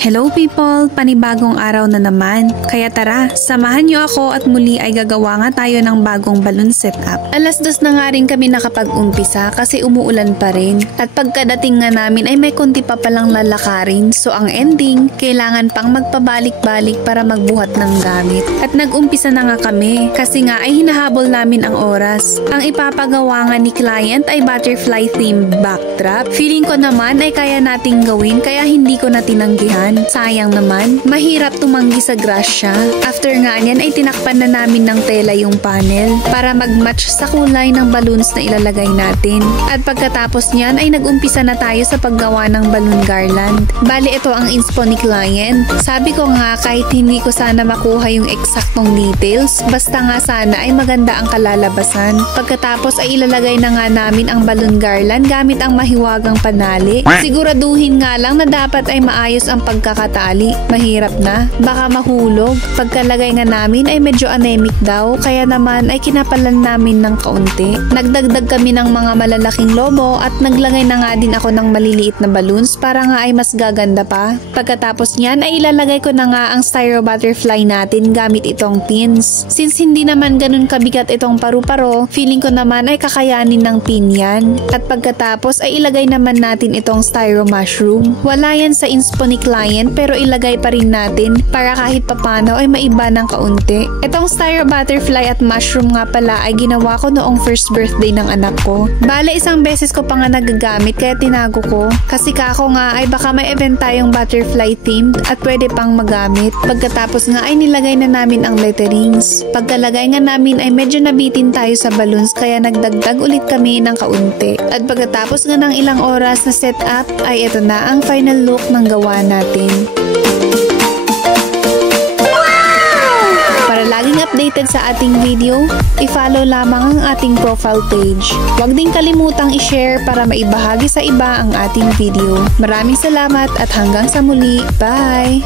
Hello people! Panibagong araw na naman. Kaya tara, samahan niyo ako at muli ay gagawa nga tayo ng bagong balloon setup. 2:00 na nga rin kami nakapag-umpisa kasi umuulan pa rin. At pagkadating nga namin ay may konti pa palang lalakarin. So ang ending, kailangan pang magpabalik-balik para magbuhat ng gamit. At nag-umpisa na nga kami kasi nga ay hinahabol namin ang oras. Ang ipapagawa nga ni client ay butterfly themed backdrop. Feeling ko naman ay kaya nating gawin kaya hindi ko na tinanggihan. Sayang naman, mahirap tumanggi sa grasya. After nga niyan ay tinakpan na namin ng tela yung panel para mag-match sa kulay ng balloons na ilalagay natin. At pagkatapos niyan ay nag-umpisa na tayo sa paggawa ng balloon garland. Bali ito ang inspo ni client. Sabi ko nga kahit hindi ko sana makuha yung eksaktong details, basta nga sana ay maganda ang kalalabasan. Pagkatapos ay ilalagay na nga namin ang balloon garland gamit ang mahiwagang panali. Siguraduhin nga lang na dapat ay maayos ang pagkakatali. Mahirap na, baka mahulog. Pagkalagay nga namin ay medyo anemic daw, kaya naman ay kinapalan namin ng kaunti. Nagdagdag kami ng mga malalaking lobo at naglagay na nga din ako ng maliliit na balloons para nga ay mas gaganda pa. Pagkatapos niyan ay ilalagay ko na nga ang styro butterfly natin gamit itong pins. Since hindi naman ganun kabigat itong paru-paro, feeling ko naman ay kakayanin ng pin yan. At pagkatapos ay ilagay naman natin itong styro mushroom. Wala yan sa inspo ni client pero ilagay pa rin natin para kahit papano ay maiba ng kaunti. Itong styro butterfly at mushroom nga pala ay ginawa ko noong first birthday ng anak ko. Bale isang beses ko pa nga nagagamit kaya tinago ko. Kasi kako nga ay baka may event tayong butterfly themed at pwede pang magamit. Pagkatapos nga ay nilagay na namin ang letterings. Pagkalagay nga namin ay medyo nabitin tayo sa balloons kaya nagdagdag ulit kami ng kaunti. At pagkatapos nga ng ilang oras na setup ay ito na ang final look ng gawa natin. Para laging updated sa ating video, i-follow lamang ang ating profile page. Huwag din kalimutang i-share para maibahagi sa iba ang ating video. Maraming salamat at hanggang sa muli. Bye!